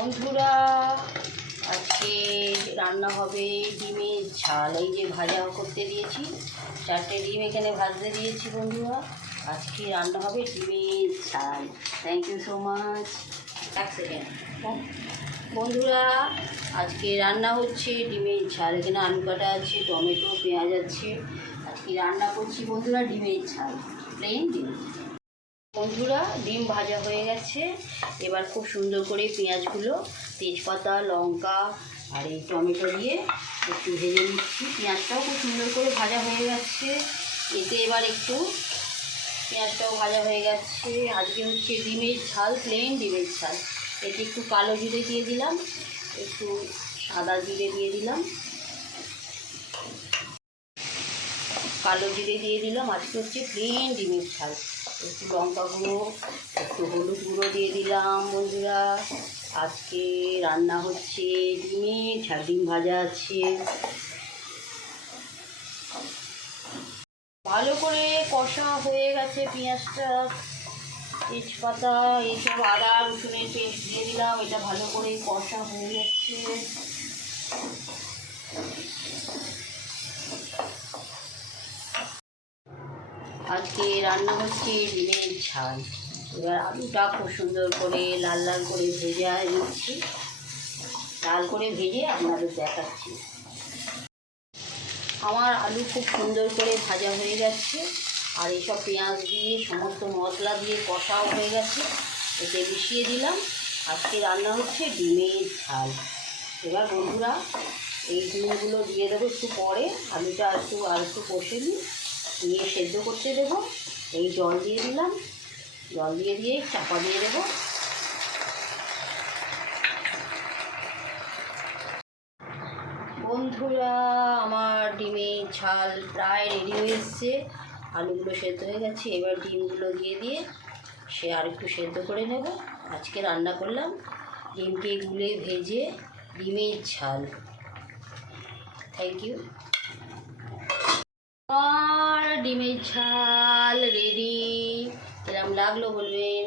বন্ধুরা, আজকে রান্না হবে ডিমের ঝাল। এই যে ভাজা করতে দিয়েছি, 4টে ডিম এখানে ভাজতে দিয়েছি। বন্ধুরা, আজকে রান্না হবে ডিমের ঝাল। Thank you so much. এক সেকেন্ড। বন্ধুরা, আজকে রান্না হচ্ছে ডিমের ঝাল। এখানে আলু কাটা আছে, টমেটো, পেঁয়াজ আছে। আজকে রান্না করছি বন্ধুরা ডিমের ঝাল, প্লেন ডিম। বন্ধুরা, ডিম ভাজা হয়ে গেছে। এবার খুব সুন্দর করে পেঁয়াজগুলো, তেজপাতা, লঙ্কা আর এই টমেটো দিয়ে একটু ভেজে নিচ্ছি। পেঁয়াজটাও খুব সুন্দর করে ভাজা হয়ে গেছে। এতে এবার একটু পেঁয়াজটাও ভাজা হয়ে গেছে। আজকে হচ্ছে ডিমের ঝাল, প্লেন ডিমের ঝাল। এতে একটু কালো জিরে দিয়ে দিলাম, একটু সাদা জিরে দিয়ে দিলাম, কালো জিরে দিয়ে দিলাম। আজকে হচ্ছে প্লেন ডিমের ঝাল। একটু লঙ্কা গুঁড়ো, একটু হলুদ গুঁড়ো দিয়ে দিলাম। বন্ধুরা, আজকে রান্না হচ্ছে ডিমের ঝাল। ডিম ভাজা আছে। ভালো করে কষা হয়ে গেছে। পেঁয়াজটা, তেজপাতা, এইসব আদা রসুনের পেস্ট দিয়ে দিলাম। এটা ভালো করে কষা হয়ে যাচ্ছে। আজকে রান্না হচ্ছে ডিমের ঝাল। এবার আলুটা খুব সুন্দর করে লাল লাল করে ভেজে নিচ্ছি। লাল করে ভেজে আপনাদের দেখাচ্ছি। আমার আলু খুব সুন্দর করে ভাজা হয়ে যাচ্ছে। আর এইসব পেঁয়াজ দিয়ে সমস্ত মশলা দিয়ে কষাও হয়ে গেছে। এতে মিশিয়ে দিলাম। আজকে রান্না হচ্ছে ডিমের ঝাল। এবার বন্ধুরা, এই ডিমগুলো দিয়ে দেবো একটু পরে। আলুটা আর একটু কষে নিয়ে সেদ্ধ করতে দেবো। এই জল দিয়ে দিলাম। জল দিয়ে চাপা দিয়ে দেবো। বন্ধুরা, আমার ডিমের ঝাল প্রায় রেডি হয়ে এসছে। আলুগুলো সেদ্ধ হয়ে গেছে। এবার ডিমগুলো দিয়ে সে আর একটু সেদ্ধ করে নেব। আজকে রান্না করলাম ডিমকে গুলে ভেজে ডিমের ঝাল। Thank you. আমার ডিমের ঝাল রেডি। কিরম লাগলো বলবেন।